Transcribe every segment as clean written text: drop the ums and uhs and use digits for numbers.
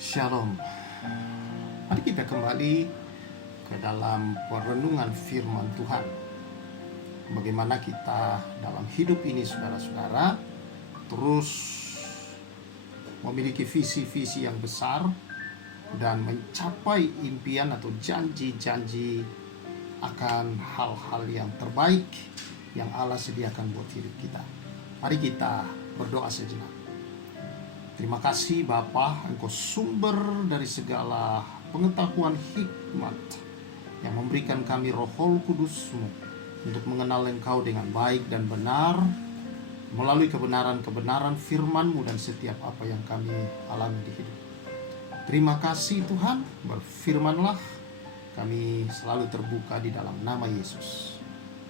Shalom. Mari kita kembali ke dalam perenungan firman Tuhan. Bagaimana kita dalam hidup ini, saudara-saudara, terus memiliki visi-visi yang besar dan mencapai impian atau janji-janji akan hal-hal yang terbaik yang Allah sediakan buat hidup kita. Mari kita berdoa sejenak. Terima kasih Bapa, Engkau sumber dari segala pengetahuan hikmat yang memberikan kami Roh Kudus-Mu untuk mengenal Engkau dengan baik dan benar melalui kebenaran-kebenaran firman-Mu dan setiap apa yang kami alami di hidup. Terima kasih Tuhan, berfirmanlah, kami selalu terbuka di dalam nama Yesus.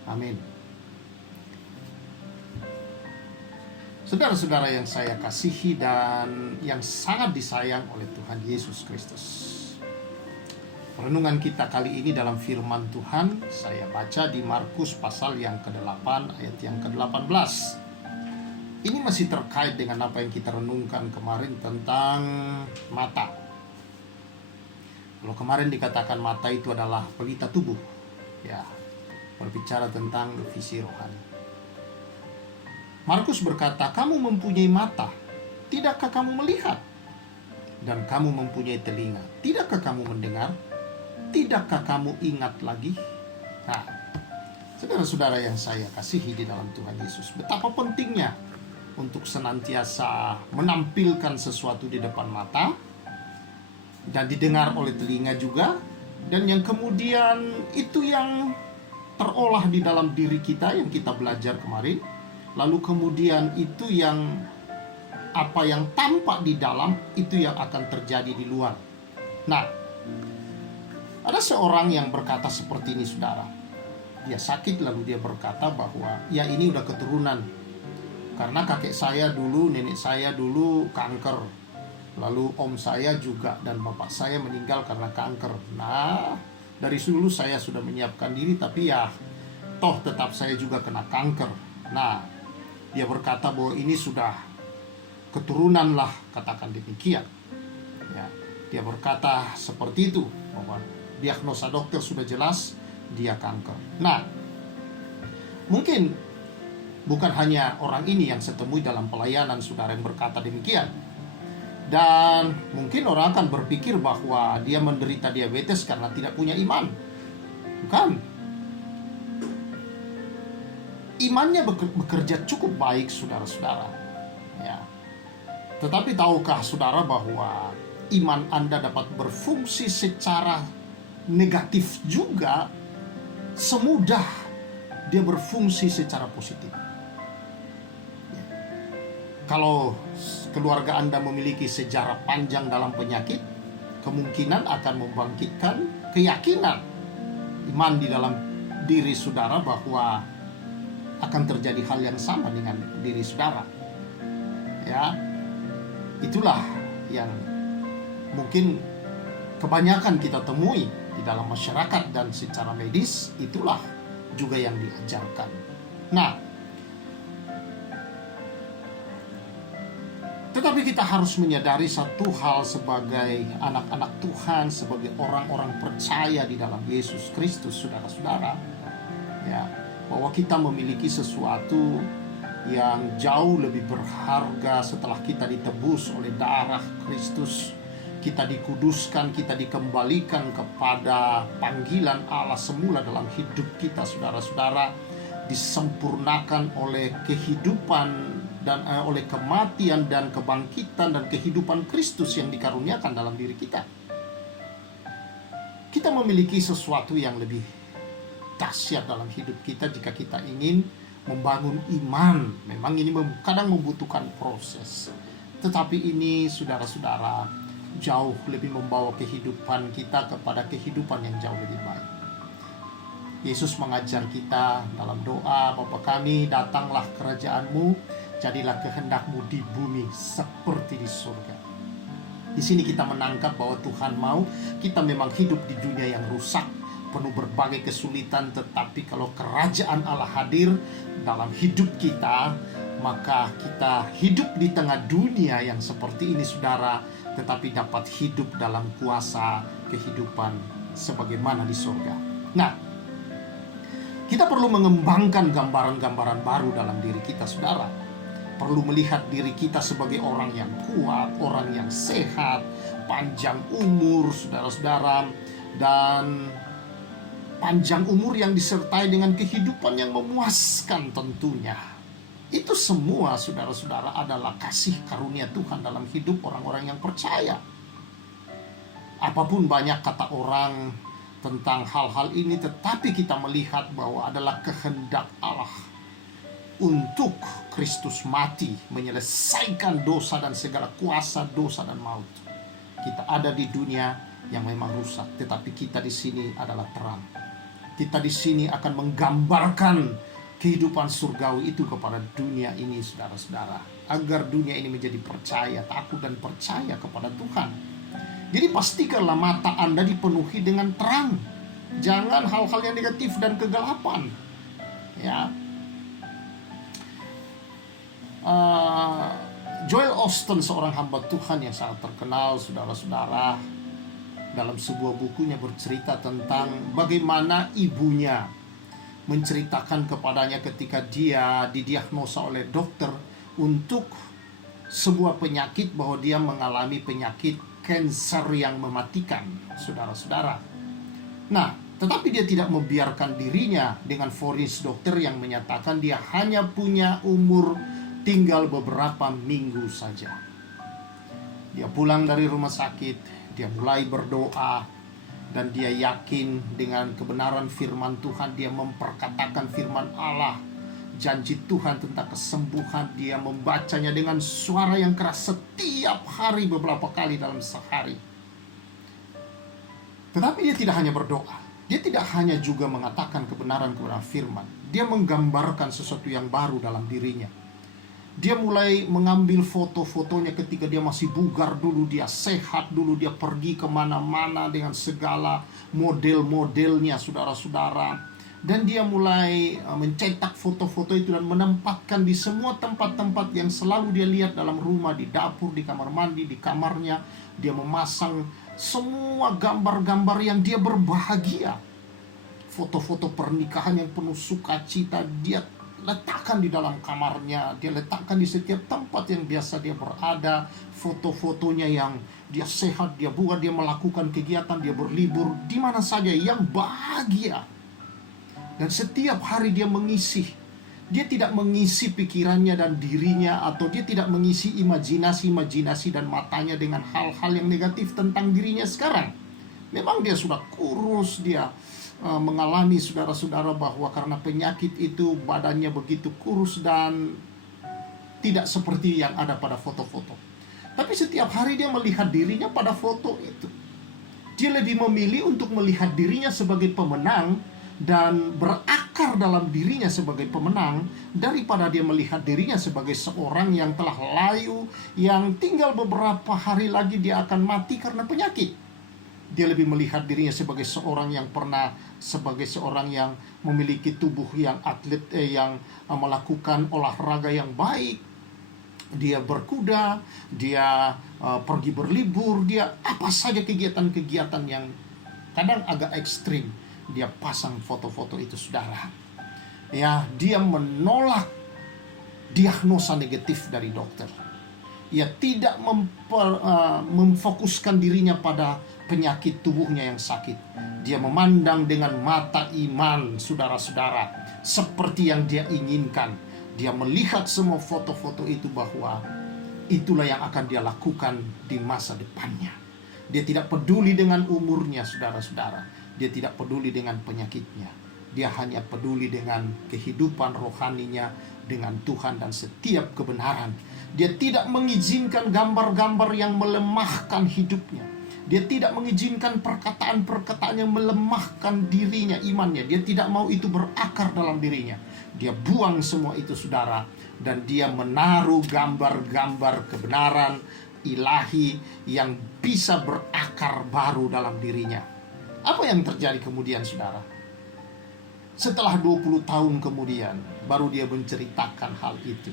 Amin. Saudara-saudara yang saya kasihi dan yang sangat disayang oleh Tuhan Yesus Kristus, renungan kita kali ini dalam firman Tuhan, saya baca di Markus pasal yang ke-8 ayat yang ke-18. Ini masih terkait dengan apa yang kita renungkan kemarin tentang mata. Kalau kemarin dikatakan mata itu adalah pelita tubuh, ya, berbicara tentang visi rohani. Markus berkata, kamu mempunyai mata, tidakkah kamu melihat? Dan kamu mempunyai telinga, tidakkah kamu mendengar? Tidakkah kamu ingat lagi? Nah, saudara-saudara yang saya kasihi di dalam Tuhan Yesus, betapa pentingnya untuk senantiasa menampilkan sesuatu di depan mata dan didengar oleh telinga juga, dan yang kemudian itu yang terolah di dalam diri kita yang kita belajar kemarin. Lalu kemudian itu yang apa yang tampak di dalam itu yang akan terjadi di luar. Nah, ada seorang yang berkata seperti ini, saudara. Dia sakit lalu dia berkata bahwa ya ini udah keturunan. Karena kakek saya dulu, nenek saya dulu kanker. Lalu om saya juga dan bapak saya meninggal karena kanker. Nah, dari dulu saya sudah menyiapkan diri, tapi ya toh tetap saya juga kena kanker. Nah, dia berkata bahwa ini sudah keturunan lah, katakan demikian. Ya, dia berkata seperti itu, bahwa diagnosa dokter sudah jelas dia kanker. Nah, mungkin bukan hanya orang ini yang saya temui dalam pelayanan, saudara, yang berkata demikian. Dan mungkin orang akan berpikir bahwa dia menderita diabetes karena tidak punya iman. Bukan. Imannya bekerja cukup baik, saudara-saudara. Ya. Tetapi tahukah saudara bahwa iman Anda dapat berfungsi secara negatif juga semudah dia berfungsi secara positif. Ya. Kalau keluarga Anda memiliki sejarah panjang dalam penyakit, kemungkinan akan membangkitkan keyakinan iman di dalam diri saudara bahwa akan terjadi hal yang sama dengan diri saudara. Ya, itulah yang mungkin kebanyakan kita temui di dalam masyarakat dan secara medis, itulah juga yang diajarkan. Nah, tetapi kita harus menyadari satu hal sebagai anak-anak Tuhan, sebagai orang-orang percaya di dalam Yesus Kristus, saudara-saudara, ya, bahwa kita memiliki sesuatu yang jauh lebih berharga setelah kita ditebus oleh darah Kristus. Kita dikuduskan, kita dikembalikan kepada panggilan Allah semula dalam hidup kita, saudara-saudara, disempurnakan oleh kehidupan dan oleh kematian dan kebangkitan dan kehidupan Kristus yang dikaruniakan dalam diri kita. Kita memiliki sesuatu yang lebih dahsyat dalam hidup kita jika kita ingin membangun iman. Memang ini kadang membutuhkan proses, tetapi ini, saudara-saudara, jauh lebih membawa kehidupan kita kepada kehidupan yang jauh lebih baik. Yesus mengajar kita dalam doa, Bapa kami, datanglah kerajaan-Mu, jadilah kehendak-Mu di bumi seperti di surga. Di sini kita menangkap bahwa Tuhan mau kita memang hidup di dunia yang rusak, penuh berbagai kesulitan, tetapi kalau kerajaan Allah hadir dalam hidup kita, maka kita hidup di tengah dunia yang seperti ini, saudara, tetapi dapat hidup dalam kuasa kehidupan sebagaimana di surga. Nah, kita perlu mengembangkan gambaran-gambaran baru dalam diri kita, saudara. Perlu melihat diri kita sebagai orang yang kuat, orang yang sehat, panjang umur, saudara-saudara, dan panjang umur yang disertai dengan kehidupan yang memuaskan tentunya. Itu semua, saudara-saudara, adalah kasih karunia Tuhan dalam hidup orang-orang yang percaya. Apapun banyak kata orang tentang hal-hal ini, tetapi kita melihat bahwa adalah kehendak Allah untuk Kristus mati, menyelesaikan dosa dan segala kuasa dosa dan maut. Kita ada di dunia yang memang rusak, tetapi kita di sini adalah terang. Kita di sini akan menggambarkan kehidupan surgawi itu kepada dunia ini, saudara-saudara, agar dunia ini menjadi percaya, takut dan percaya kepada Tuhan. Jadi pastikanlah mata Anda dipenuhi dengan terang, jangan hal-hal yang negatif dan kegelapan. Ya, Joel Osteen, seorang hamba Tuhan yang sangat terkenal, saudara-saudara, dalam sebuah bukunya bercerita tentang bagaimana ibunya menceritakan kepadanya ketika dia didiagnosa oleh dokter untuk sebuah penyakit, bahwa dia mengalami penyakit kanker yang mematikan, saudara-saudara. Nah, tetapi dia tidak membiarkan dirinya dengan vonis dokter yang menyatakan dia hanya punya umur tinggal beberapa minggu saja. Dia pulang dari rumah sakit, dia mulai berdoa, dan dia yakin dengan kebenaran firman Tuhan. Dia memperkatakan firman Allah, janji Tuhan tentang kesembuhan. Dia membacanya dengan suara yang keras setiap hari, beberapa kali dalam sehari. Tetapi dia tidak hanya berdoa, dia tidak hanya juga mengatakan kebenaran-kebenaran firman. Dia menggambarkan sesuatu yang baru dalam dirinya. Dia mulai mengambil foto-fotonya ketika dia masih bugar dulu, dia sehat dulu, dia pergi kemana-mana dengan segala model-modelnya, saudara-saudara. Dan dia mulai mencetak foto-foto itu dan menempatkan di semua tempat-tempat yang selalu dia lihat dalam rumah, di dapur, di kamar mandi, di kamarnya. Dia memasang semua gambar-gambar yang dia berbahagia. Foto-foto pernikahan yang penuh sukacita dia letakkan di dalam kamarnya, dia letakkan di setiap tempat yang biasa dia berada. Foto-fotonya yang dia sehat, dia buat, dia melakukan kegiatan, dia berlibur di mana saja yang bahagia. Dan setiap hari dia mengisi. Dia tidak mengisi pikirannya dan dirinya, atau dia tidak mengisi imajinasi dan matanya dengan hal-hal yang negatif tentang dirinya sekarang. Memang dia sudah kurus, dia mengalami, saudara-saudara, bahwa karena penyakit itu badannya begitu kurus dan tidak seperti yang ada pada foto-foto. Tapi setiap hari dia melihat dirinya pada foto itu. Dia lebih memilih untuk melihat dirinya sebagai pemenang dan berakar dalam dirinya sebagai pemenang, daripada dia melihat dirinya sebagai seorang yang telah layu, yang tinggal beberapa hari lagi dia akan mati karena penyakit. Dia lebih melihat dirinya sebagai seorang yang sebagai seorang yang memiliki tubuh yang atlet, yang melakukan olahraga yang baik. Dia berkuda, dia pergi berlibur, dia apa saja kegiatan-kegiatan yang kadang agak ekstrim. Dia pasang foto-foto itu, saudara. Ya, dia menolak diagnosa negatif dari dokter. Ia tidak memfokuskan dirinya pada penyakit tubuhnya yang sakit. Dia memandang dengan mata iman, saudara-saudara, seperti yang dia inginkan. Dia melihat semua foto-foto itu bahwa itulah yang akan dia lakukan di masa depannya. Dia tidak peduli dengan umurnya, saudara-saudara. Dia tidak peduli dengan penyakitnya. Dia hanya peduli dengan kehidupan rohaninya dengan Tuhan dan setiap kebenaran. Dia tidak mengizinkan gambar-gambar yang melemahkan hidupnya. Dia tidak mengizinkan perkataan-perkataan yang melemahkan dirinya, imannya. Dia tidak mau itu berakar dalam dirinya. Dia buang semua itu, saudara. Dan dia menaruh gambar-gambar kebenaran ilahi yang bisa berakar baru dalam dirinya. Apa yang terjadi kemudian, saudara? Setelah 20 tahun kemudian, baru dia menceritakan hal itu.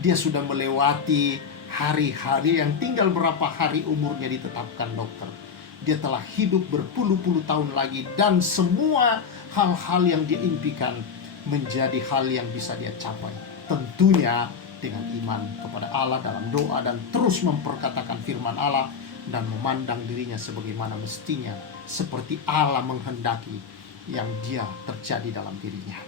Dia sudah melewati hari-hari yang tinggal berapa hari umurnya ditetapkan dokter. Dia telah hidup berpuluh-puluh tahun lagi, dan semua hal-hal yang dia impikan menjadi hal yang bisa dia capai. Tentunya dengan iman kepada Allah dalam doa dan terus memperkatakan firman Allah dan memandang dirinya sebagaimana mestinya, seperti Allah menghendaki yang dia terjadi dalam dirinya.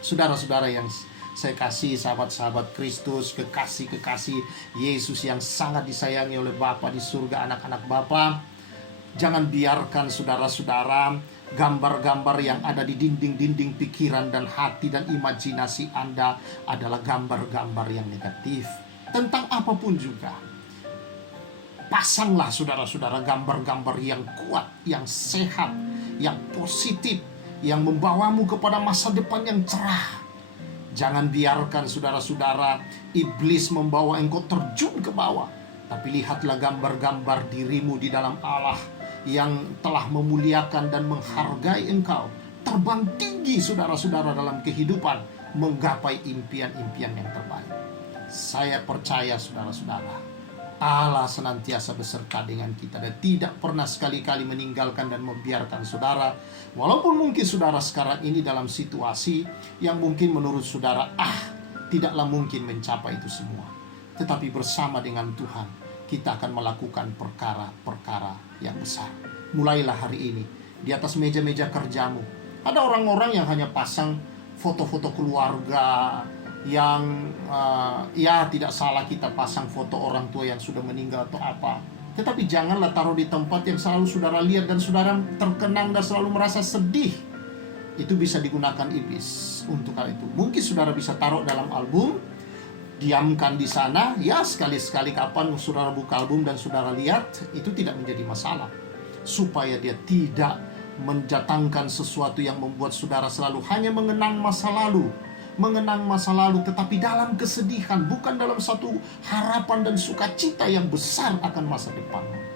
Saudara-saudara yang saya kasih, sahabat-sahabat Kristus, kekasih-kekasih Yesus yang sangat disayangi oleh Bapa di surga, anak-anak Bapa, jangan biarkan saudara-saudara gambar-gambar yang ada di dinding-dinding pikiran dan hati dan imajinasi Anda adalah gambar-gambar yang negatif tentang apapun juga. Pasanglah saudara-saudara gambar-gambar yang kuat, yang sehat, yang positif, yang membawamu kepada masa depan yang cerah. Jangan biarkan saudara-saudara iblis membawa engkau terjun ke bawah. Tapi lihatlah gambar-gambar dirimu di dalam Allah yang telah memuliakan dan menghargai engkau. Terbang tinggi saudara-saudara dalam kehidupan, menggapai impian-impian yang terbaik. Saya percaya saudara-saudara, Allah senantiasa beserta dengan kita dan tidak pernah sekali-kali meninggalkan dan membiarkan saudara. Walaupun mungkin saudara sekarang ini dalam situasi yang mungkin menurut saudara tidaklah mungkin mencapai itu semua. Tetapi bersama dengan Tuhan kita akan melakukan perkara-perkara yang besar. Mulailah hari ini di atas meja-meja kerjamu. Ada orang-orang yang hanya pasang foto-foto keluarga yang ya tidak salah kita pasang foto orang tua yang sudah meninggal atau apa. Tetapi janganlah taruh di tempat yang selalu saudara lihat dan saudara terkenang dan selalu merasa sedih. Itu bisa digunakan iblis untuk hal itu. Mungkin saudara bisa taruh dalam album, diamkan di sana, ya sekali-sekali kapan saudara buka album dan saudara lihat, itu tidak menjadi masalah. Supaya dia tidak mendatangkan sesuatu yang membuat saudara selalu hanya mengenang masa lalu, tetapi dalam kesedihan, bukan dalam satu harapan dan sukacita yang besar akan masa depanmu.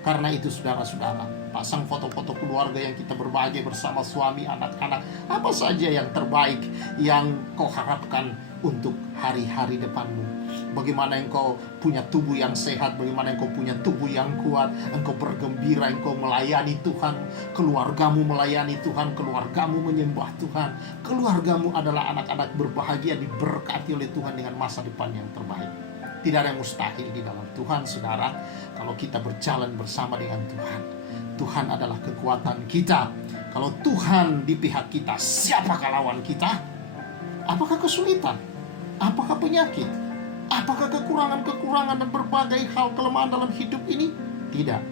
Karena itu saudara-saudara, pasang foto-foto keluarga yang kita berbahagia bersama suami, anak-anak, apa saja yang terbaik yang kau harapkan untuk hari-hari depanmu. Bagaimana engkau punya tubuh yang sehat, bagaimana engkau punya tubuh yang kuat, engkau bergembira, engkau melayani Tuhan, keluargamu melayani Tuhan, keluargamu menyembah Tuhan, keluargamu adalah anak-anak berbahagia, diberkati oleh Tuhan dengan masa depan yang terbaik. Tidak ada yang mustahil di dalam Tuhan, saudara. Kalau kita berjalan bersama dengan Tuhan, Tuhan adalah kekuatan kita. Kalau Tuhan di pihak kita, siapakah lawan kita? Apakah kesulitan? Apakah penyakit? Apakah kekurangan-kekurangan dan berbagai hal kelemahan dalam hidup ini? Tidak.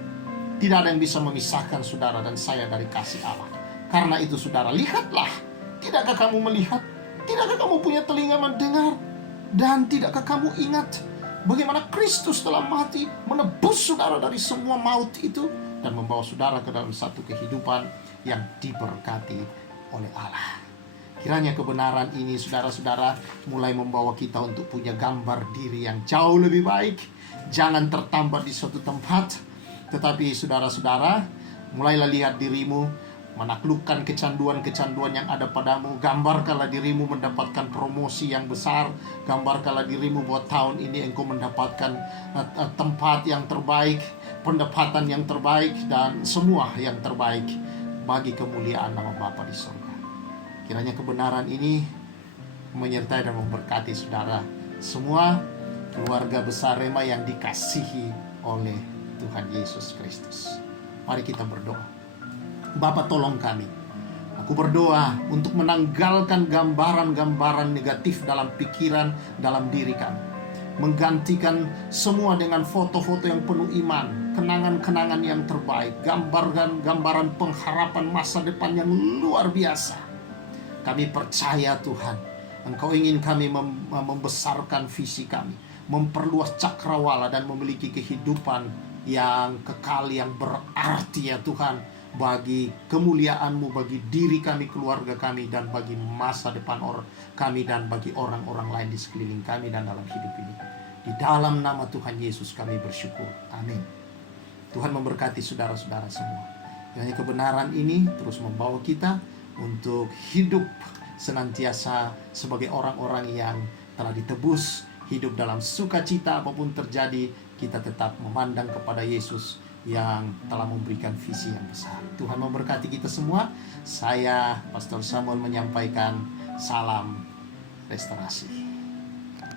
Tidak ada yang bisa memisahkan saudara dan saya dari kasih Allah. Karena itu saudara, lihatlah. Tidakkah kamu melihat? Tidakkah kamu punya telinga mendengar? Dan tidakkah kamu ingat bagaimana Kristus telah mati menebus saudara dari semua maut itu dan membawa saudara ke dalam satu kehidupan yang diberkati oleh Allah. Kiranya kebenaran ini saudara-saudara mulai membawa kita untuk punya gambar diri yang jauh lebih baik. Jangan tertambat di suatu tempat, tetapi saudara-saudara mulailah lihat dirimu, menaklukkan kecanduan-kecanduan yang ada padamu. Gambarkanlah dirimu mendapatkan promosi yang besar. Gambarkanlah dirimu buat tahun ini engkau mendapatkan tempat yang terbaik, pendapatan yang terbaik, dan semua yang terbaik bagi kemuliaan nama Bapa di surga. Kiranya kebenaran ini menyertai dan memberkati saudara semua, keluarga besar Rema yang dikasihi oleh Tuhan Yesus Kristus. Mari kita berdoa. Bapa, tolong kami. Aku berdoa untuk menanggalkan gambaran-gambaran negatif dalam pikiran, dalam diri kami. Menggantikan semua dengan foto-foto yang penuh iman, kenangan-kenangan yang terbaik, gambaran pengharapan masa depan yang luar biasa. Kami percaya Tuhan, Engkau ingin kami membesarkan visi kami, memperluas cakrawala dan memiliki kehidupan yang kekal, yang berarti ya Tuhan, bagi kemuliaan-Mu, bagi diri kami, keluarga kami, dan bagi masa depan kami, dan bagi orang-orang lain di sekeliling kami dan dalam hidup ini. Di dalam nama Tuhan Yesus kami bersyukur. Amin. Tuhan memberkati saudara-saudara semua. Kiranya kebenaran ini terus membawa kita untuk hidup senantiasa sebagai orang-orang yang telah ditebus, hidup dalam sukacita apapun terjadi, kita tetap memandang kepada Yesus yang telah memberikan visi yang besar. Tuhan memberkati kita semua. Saya Pastor Samuel menyampaikan salam restorasi.